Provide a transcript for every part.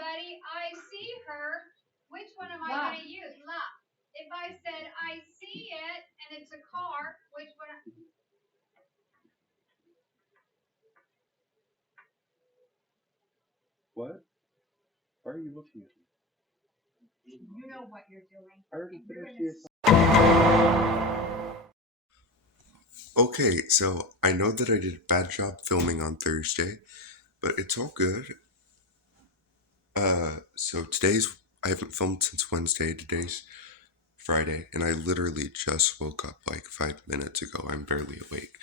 everybody. I see her. Which one am I going to use? La. If I said I see it and it's a car, which one? What? Why are you looking at me? You know what you're doing. I already finished You're Okay, so I know that I did a bad job filming on Thursday, but it's all good. So I haven't filmed since Wednesday. Today's Friday, and I literally just woke up like 5 minutes ago. I'm barely awake.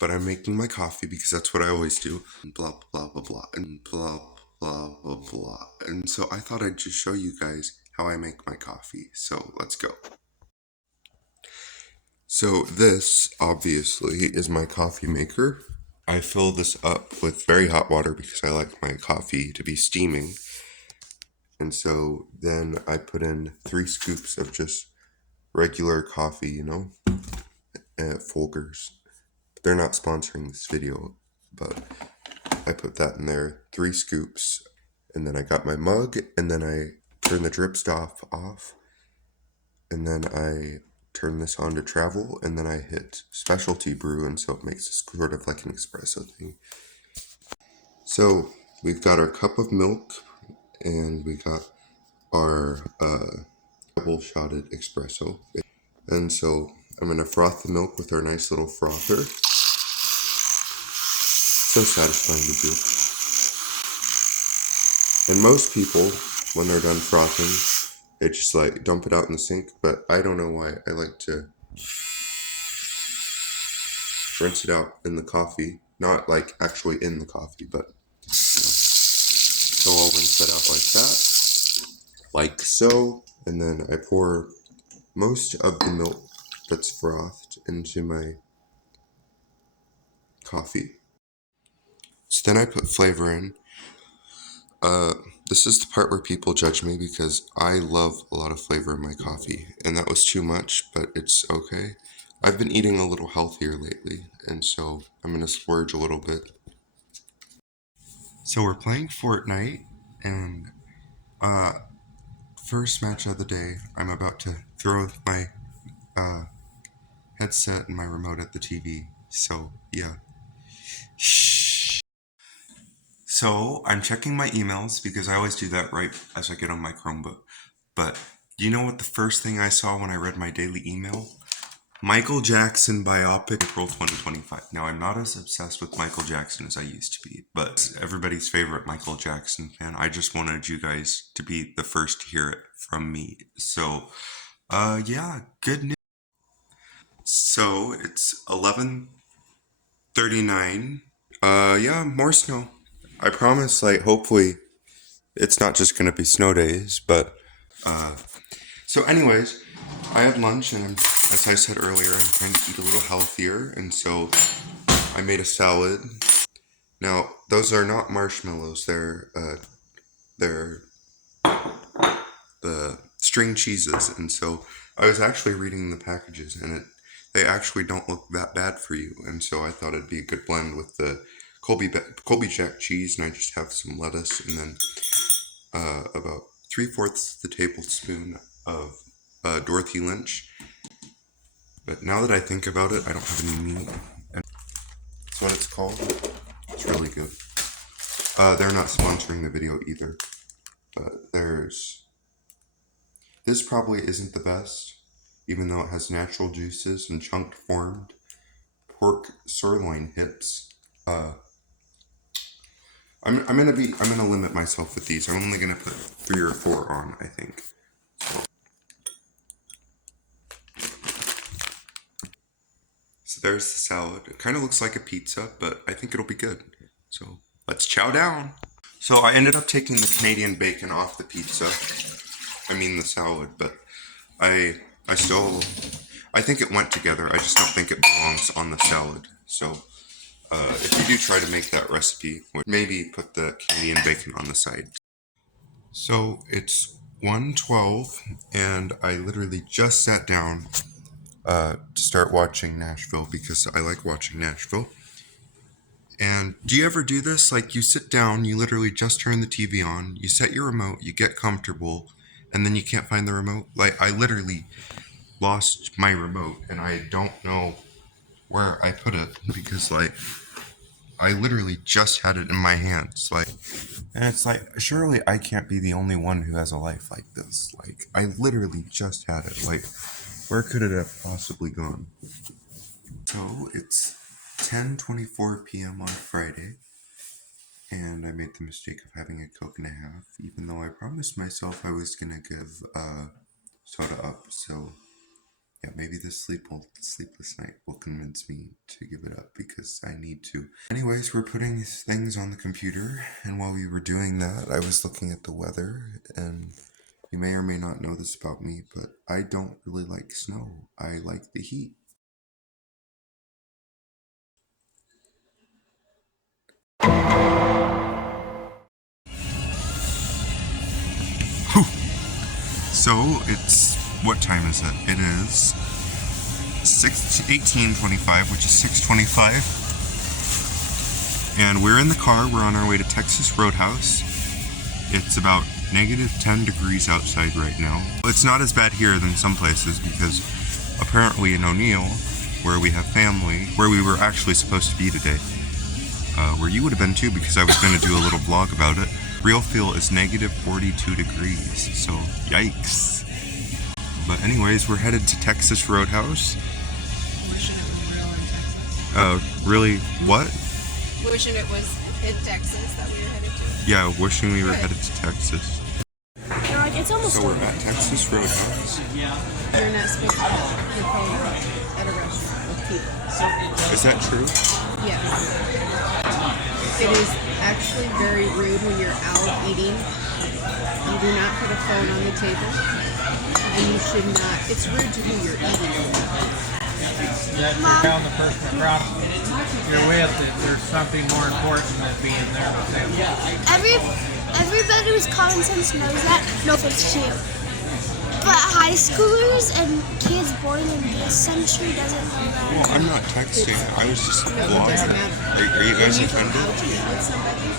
But I'm making my coffee because that's what I always do. And blah, blah, blah, blah, and blah, blah, blah, blah. And so I thought I'd just show you guys how I make my coffee. So let's go. So this, obviously, is my coffee maker. I fill this up with very hot water because I like my coffee to be steaming. And so then I put in 3 scoops of just regular coffee, at Folgers. They're not sponsoring this video, but I put that in there, 3 scoops. And then I got my mug, and then I turn the drip stop off. And then I turn this on to travel, and then I hit specialty brew, and so it makes this sort of like an espresso thing. So we've got our cup of milk, and we got our double shotted espresso. And so I'm gonna froth the milk with our nice little frother. So satisfying to do. And most people, when they're done frothing, they just like dump it out in the sink, but I don't know why. I like to rinse it out in the coffee. Not like actually in the coffee, but so I'll rinse that out like that. Like so. And then I pour most of the milk that's frothed into my coffee. So then I put flavor in. This is the part where people judge me because I love a lot of flavor in my coffee, and that was too much, but it's okay. I've been eating a little healthier lately, and so I'm gonna splurge a little bit. So we're playing Fortnite, and first match of the day, I'm about to throw my headset and my remote at the TV. So yeah. Shh. So I'm checking my emails because I always do that right as I get on my Chromebook. But do you know what the first thing I saw when I read my daily email? Michael Jackson biopic April 2025. Now, I'm not as obsessed with Michael Jackson as I used to be, but everybody's favorite Michael Jackson fan. I just wanted you guys to be the first to hear it from me. So, yeah, good news. So, it's 11:39. Yeah, more snow. I promise, like, hopefully it's not just gonna be snow days, but, so anyways, I had lunch, and as I said earlier, I'm trying to eat a little healthier, and so I made a salad. Now, those are not marshmallows. They're the string cheeses, and so I was actually reading the packages, and they actually don't look that bad for you, and so I thought it'd be a good blend with the Colby Jack cheese, and I just have some lettuce, and then about 3/4 the tablespoon of Dorothy Lynch. But now that I think about it, I don't have any meat. And that's what it's called. It's really good. They're not sponsoring the video either. But this probably isn't the best, even though it has natural juices and chunked formed pork sirloin hips. I'm gonna limit myself with these. I'm only gonna put 3 or 4 on, I think. So there's the salad. It kind of looks like a pizza, but I think it'll be good. So let's chow down. So I ended up taking the Canadian bacon off the pizza. I mean the salad, but I still I think it went together. I just don't think it belongs on the salad. So if you do try to make that recipe, maybe put the Canadian bacon on the side. So it's 1:12, and I literally just sat down to start watching Nashville because I like watching Nashville. And do you ever do this? Like, you sit down, you literally just turn the TV on, you set your remote, you get comfortable, and then you can't find the remote? Like, I literally lost my remote, and I don't know where I put it because, like, I literally just had it in my hands. Like, and it's like, surely I can't be the only one who has a life like this. Like, I literally just had it. Like, where could it have possibly gone? So it's 10:24 p.m. on Friday, and I made the mistake of having a Coke and a half, even though I promised myself I was gonna give soda up. So yeah, maybe this sleepless night will convince me to give it up because I need to. Anyways, we're putting things on the computer, and while we were doing that, I was looking at the weather, and you may or may not know this about me, but I don't really like snow. I like the heat. So it's, what time is it? It is 18:25, which is 6:25. And we're in the car. We're on our way to Texas Roadhouse. It's about -10 degrees outside right now. It's not as bad here than some places because apparently in O'Neill, where we have family, where we were actually supposed to be today, where you would have been too because I was going to do a little vlog about it, real feel is -42 degrees, so yikes. But anyways, we're headed to Texas Roadhouse. Wishing it was real in Texas. Really, what? Wishing it was in Texas that we were headed to. Yeah, wishing we were headed to Texas. No, like, it's almost So we're at Texas Roadhouse. You're not supposed to call your phone at a restaurant with people. Is that true? Yes. It is actually very rude when you're out eating. You do not put a phone on the table. And you should not. It's rude to who you're eating with. That you're telling the person across you're with that there's something more important than being there with them. everybody with common sense knows that. No offense to you. But high schoolers and kids born in this century doesn't know that. Well, I'm not texting. I was just No, it vlogging. doesn't matter. Are you guys When you go offended? out to eat with somebody,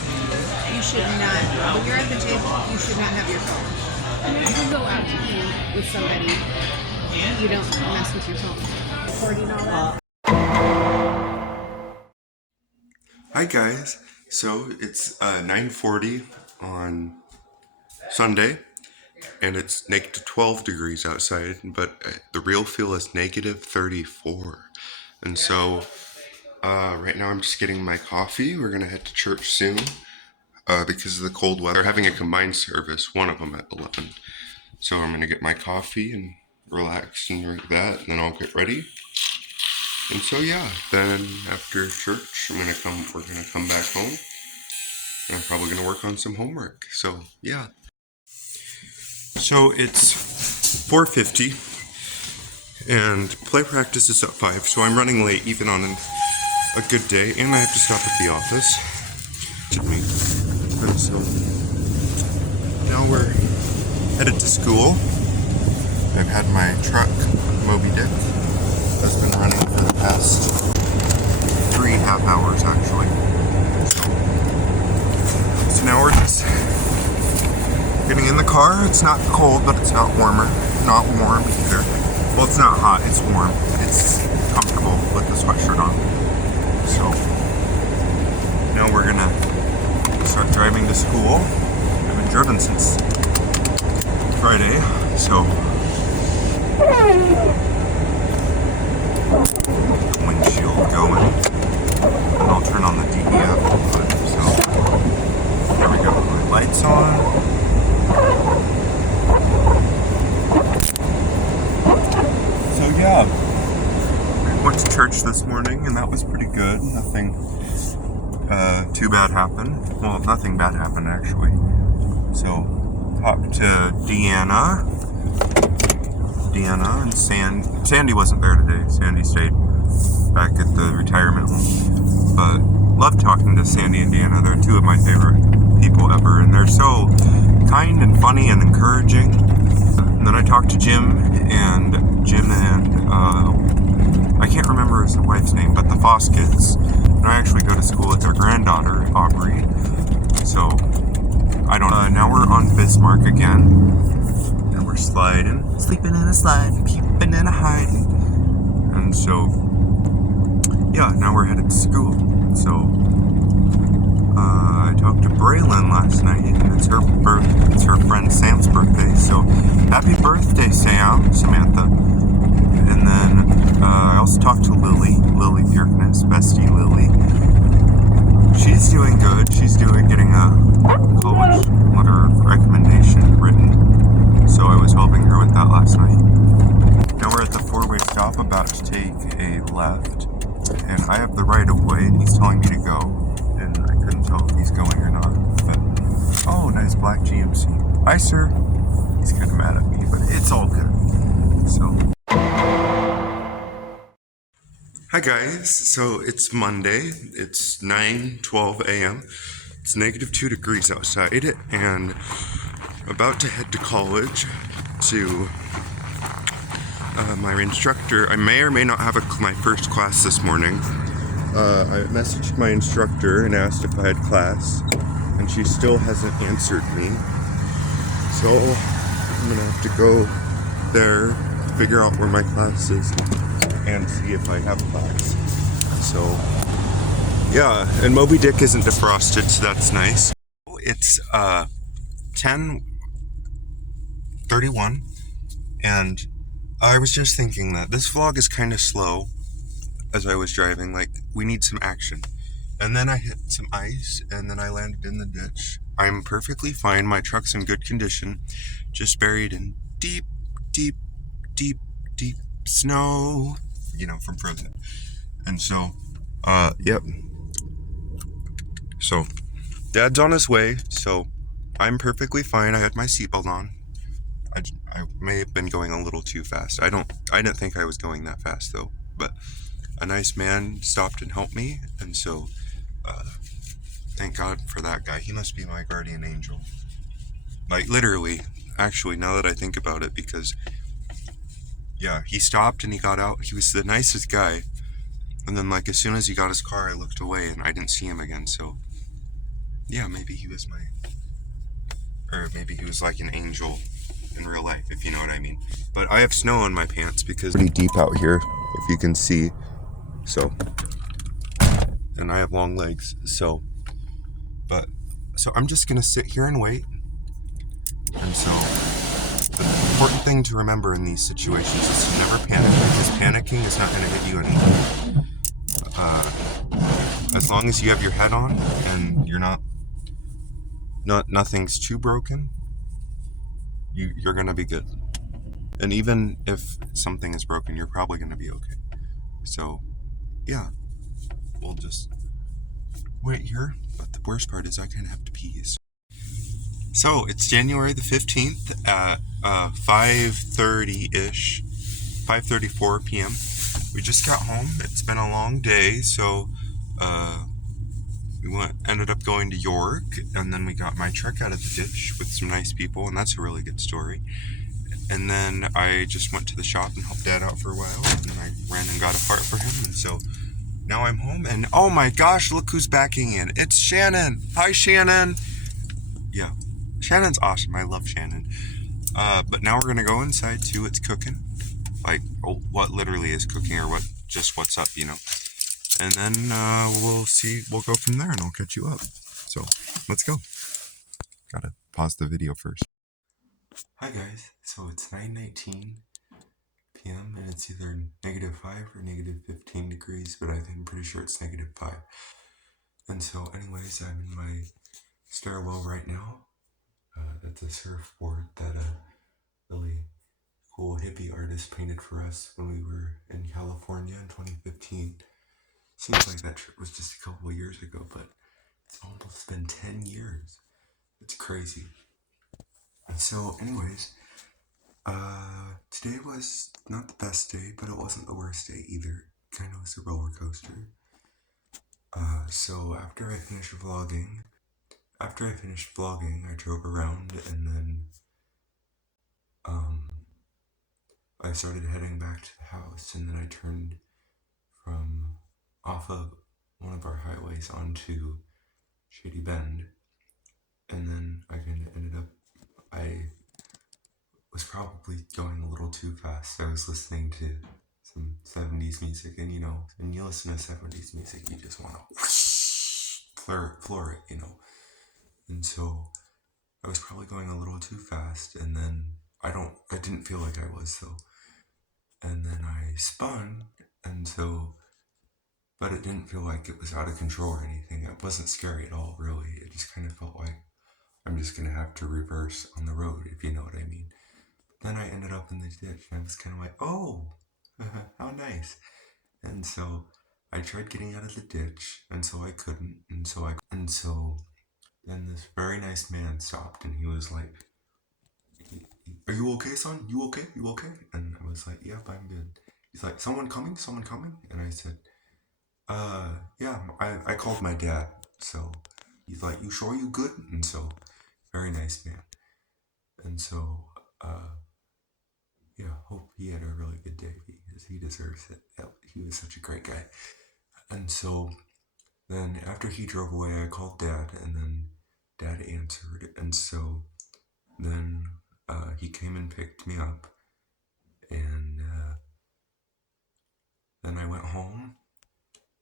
you should not. When you're at the table, you should not have your phone. If you go out to eat with somebody, you don't mess with your phone. Recording all that. Hi guys. So it's 9:40 on Sunday, and it's -12 degrees outside, but the real feel is -34. And so right now I'm just getting my coffee. We're gonna head to church soon because of the cold weather. They're having a combined service, one of them at 11. So I'm gonna get my coffee and relax and drink that, and then I'll get ready. And so yeah, then after church, we're gonna come back home, and I'm probably gonna work on some homework. So yeah. So it's 4:50, and play practice is at 5, so I'm running late even on a good day, and I have to stop at the office. And so now we're headed to school. I've had my truck, Moby Dick, that's been running for the past 3.5 hours actually. So now we're just getting in the car. It's not cold, but it's not warm either. Well, it's not hot, it's warm. It's comfortable with the sweatshirt on. So now we're gonna start driving to school. I haven't driven since Friday, so windshield going, and I'll turn on the DEF. So there we go. Lights on. So yeah, went to church this morning, and that was pretty good. Nothing too bad happened. Well, nothing bad happened actually. So talked to Deanna and Sandy wasn't there today. Sandy stayed back at the retirement home. But love talking to Sandy and Deanna. They're two of my favorite people ever, and they're so kind and funny and encouraging. And then I talked to Jim and I can't remember his wife's name, but the Foss kids. And I actually go to school with our granddaughter, Aubrey. So, I don't know. Now we're on Bismarck again. And we're sliding. Sleeping in a slide, peeping and a hiding. And so, yeah, now we're headed to school. So, I talked to Braylon last night, and it's her friend Sam's birthday. So, happy birthday, Samantha. And then I also talked to Lily Bjerknes, bestie Lily. She's doing good. She's getting a college letter recommendation written. So I was helping her with that last night. Now we're at the four-way stop, about to take a left, and I have the right of way, and he's telling me to go, and I couldn't tell if he's going or not. But oh, nice black GMC. Hi, sir. He's kind of mad at me, but it's all good. So. Hi guys, so it's Monday, it's 9:12 a.m., it's -2 degrees outside, and I'm about to head to college to my instructor. I may or may not have my first class this morning. I messaged my instructor and asked if I had class, and she still hasn't answered me, so I'm gonna have to go there, figure out where my class is, and see if I have class. So, yeah, and Moby Dick isn't defrosted, so that's nice. It's 10:31, and I was just thinking that this vlog is kind of slow as I was driving. Like, we need some action. And then I hit some ice, and then I landed in the ditch. I'm perfectly fine. My truck's in good condition, just buried in deep, deep, deep, deep snow, from Frozen. And so, yep. So, Dad's on his way, so I'm perfectly fine. I had my seatbelt on. I may have been going a little too fast. I didn't think I was going that fast, though. But a nice man stopped and helped me, and so, thank God for that guy. He must be my guardian angel. Like, literally, actually, now that I think about it, because, yeah, he stopped and he got out. He was the nicest guy. And then, like, as soon as he got his car, I looked away and I didn't see him again. So, yeah, maybe he was maybe he was like an angel in real life, if you know what I mean. But I have snow on my pants because it's pretty deep out here, if you can see. So, and I have long legs. So I'm just gonna sit here and wait. And so, the important thing to remember in these situations is to never panic, because panicking is not gonna get you anything. As long as you have your head on and you're nothing's too broken, you're gonna be good. And even if something is broken, you're probably gonna be okay. So, yeah, we'll just wait here. But the worst part is I kind of have to pee. So it's January the 15th at 5:30-ish, 5:34 p.m. We just got home. It's been a long day, so we ended up going to York, and then we got my truck out of the ditch with some nice people, and that's a really good story. And then I just went to the shop and helped Dad out for a while, and then I ran and got a part for him, and so now I'm home, and oh my gosh, look who's backing in. It's Shannon. Hi, Shannon. Yeah, Shannon's awesome. I love Shannon. But now we're gonna go inside, see what's cooking. Like, what literally is cooking, or what's up, And then we'll go from there, and I'll catch you up. So, let's go. Gotta pause the video first. Hi guys, so it's 9:19 p.m. and it's either -5 or -15 degrees, but I'm pretty sure it's -5. And so anyways, I'm in my stairwell right now. That's a surfboard that a really cool hippie artist painted for us when we were in California in 2015. Seems like that trip was just a couple of years ago, but it's almost been 10 years. It's crazy. And so anyways, today was not the best day, but it wasn't the worst day either. Kind of was a roller coaster. So after I finished vlogging, I drove around, and then, I started heading back to the house, and then I turned off of one of our highways onto Shady Bend, and then I kind of ended up, I was probably going a little too fast. I was listening to some 70s music, and you know, when you listen to 70s music, you just want to floor it, you know. And so I was probably going a little too fast, and then I didn't feel like I was though. And then I spun, and so, but it didn't feel like it was out of control or anything. It wasn't scary at all, really. It just kind of felt like I'm just gonna have to reverse on the road, if you know what I mean. Then I ended up in the ditch, and I was kind of like, oh, how nice. And so I tried getting out of the ditch, and so I couldn't, and so then this very nice man stopped, and he was like, "Are you okay, son? You okay? You okay?" And I was like, "Yep, I'm good." He's like, "Someone coming? Someone coming?" And I said, yeah, I called my dad." So he's like, "You sure you good?" And so, very nice man. And so, yeah, hope he had a really good day because he deserves it. He was such a great guy. And so then after he drove away, I called Dad, and then Dad answered. And so then he came and picked me up, and then I went home,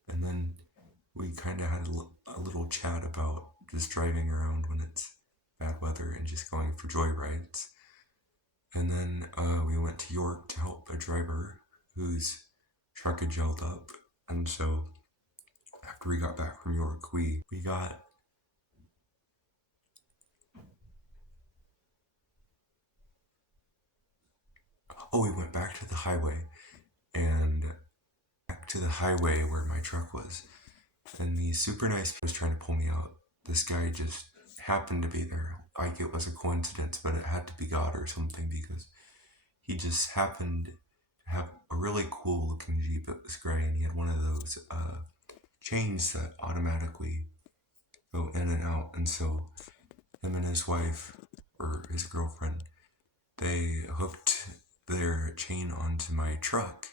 and then we kind of had a little chat about just driving around when it's bad weather and just going for joyrides. And then we went to York to help a driver whose truck had gelled up. And so after we got back from York, we went back to the highway, and back to the highway where my truck was. And the super nice guy was trying to pull me out. This guy just happened to be there. Like it was a coincidence, but it had to be God or something, because he just happened to have a really cool looking Jeep. It was gray, and he had one of those chains that automatically go in and out. And so him and his wife, or his girlfriend, they hooked their chain onto my truck,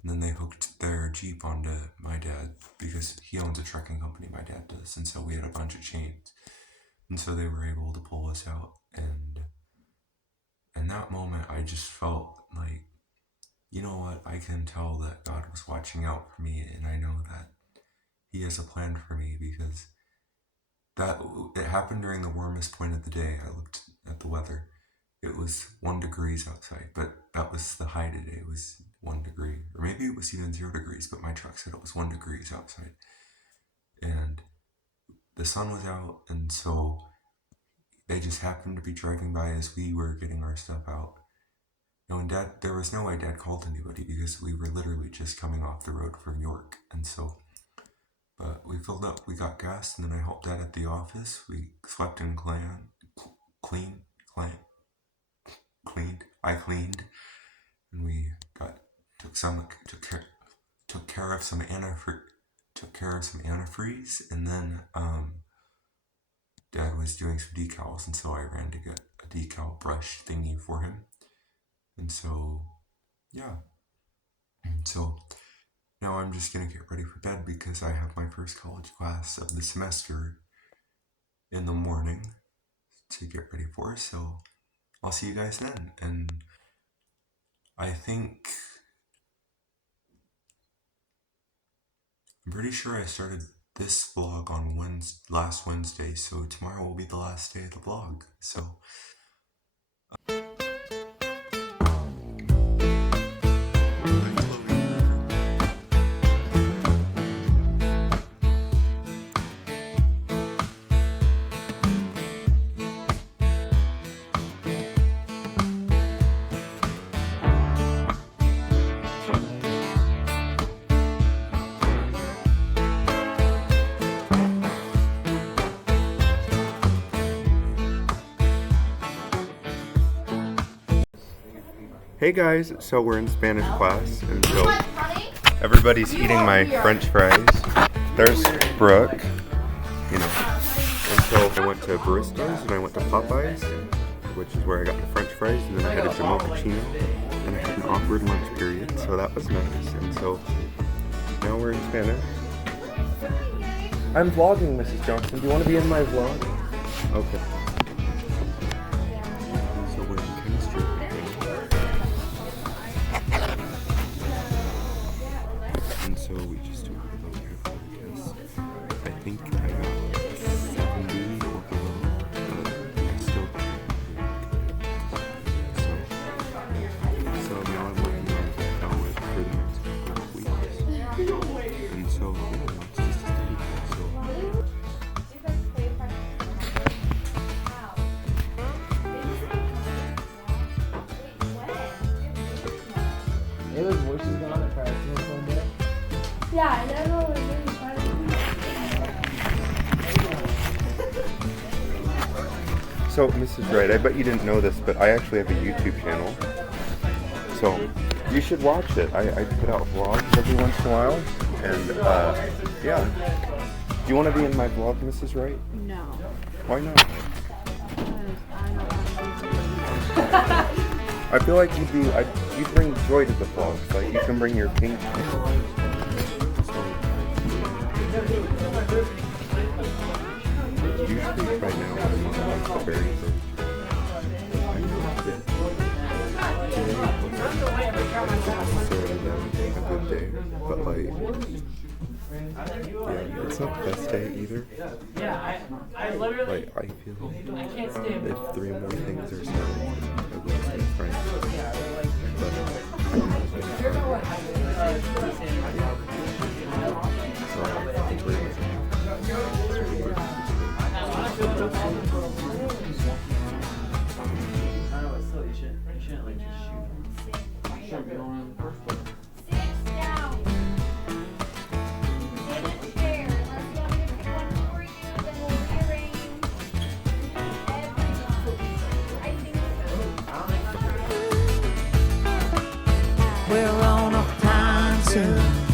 and then they hooked their Jeep onto my dad, because he owns a trucking company, my dad does. And so we had a bunch of chains, and so they were able to pull us out. And in that moment, I just felt like, you know what, I can tell that God was watching out for me, and I know that he has a plan for me, because it happened during the warmest point of the day. I looked at the weather. It was 1 degree outside, but that was the high today. It was 1 degree, or maybe it was even 0 degrees, but my truck said it was 1 degree outside. And the sun was out, and so they just happened to be driving by as we were getting our stuff out. No, and there was no way Dad called anybody, because we were literally just coming off the road from York. And so, but we filled up, we got gas, and then I helped Dad at the office. We swept and cleaned, and we took care of some antifreeze, and then Dad was doing some decals, and so I ran to get a decal brush thingy for him. And so, yeah. And so now I'm just gonna get ready for bed, because I have my first college class of the semester in the morning to get ready for. So I'll see you guys then. And I'm pretty sure I started this vlog on last Wednesday, so tomorrow will be the last day of the vlog. So hey guys, so we're in Spanish class, and so everybody's eating my French fries. There's Brooke, you know. And so I went to Baristas, and I went to Popeyes, which is where I got the French fries, and then I had a jamocchino, and I had an awkward lunch period, so that was nice. And so now we're in Spanish, I'm vlogging, Mrs. Johnson. Do you want to be in my vlog? Okay. So we're in chemistry. And so we just do a little airport test. I think I got 70 or below, but I still got so now I'm working on how it for the next couple of weeks. And so it's just a steady so Ayla's voice is gone at practice a little bit. Yeah, I don't know what really funny. So, Mrs. Wright, I bet you didn't know this, but I actually have a YouTube channel. So, you should watch it. I put out vlogs every once in a while. And, yeah. Do you want to be in my vlog, Mrs. Wright? No. Why not? Because I don't want to be I feel like you'd bring joy to the vlogs. Like, you can bring your pink. Usually, right now, I'm on the very first. A good day, but like, yeah, it's not the best day either. Like, I feel if 3 more things are said, I will say Frank. But We're on a time soon.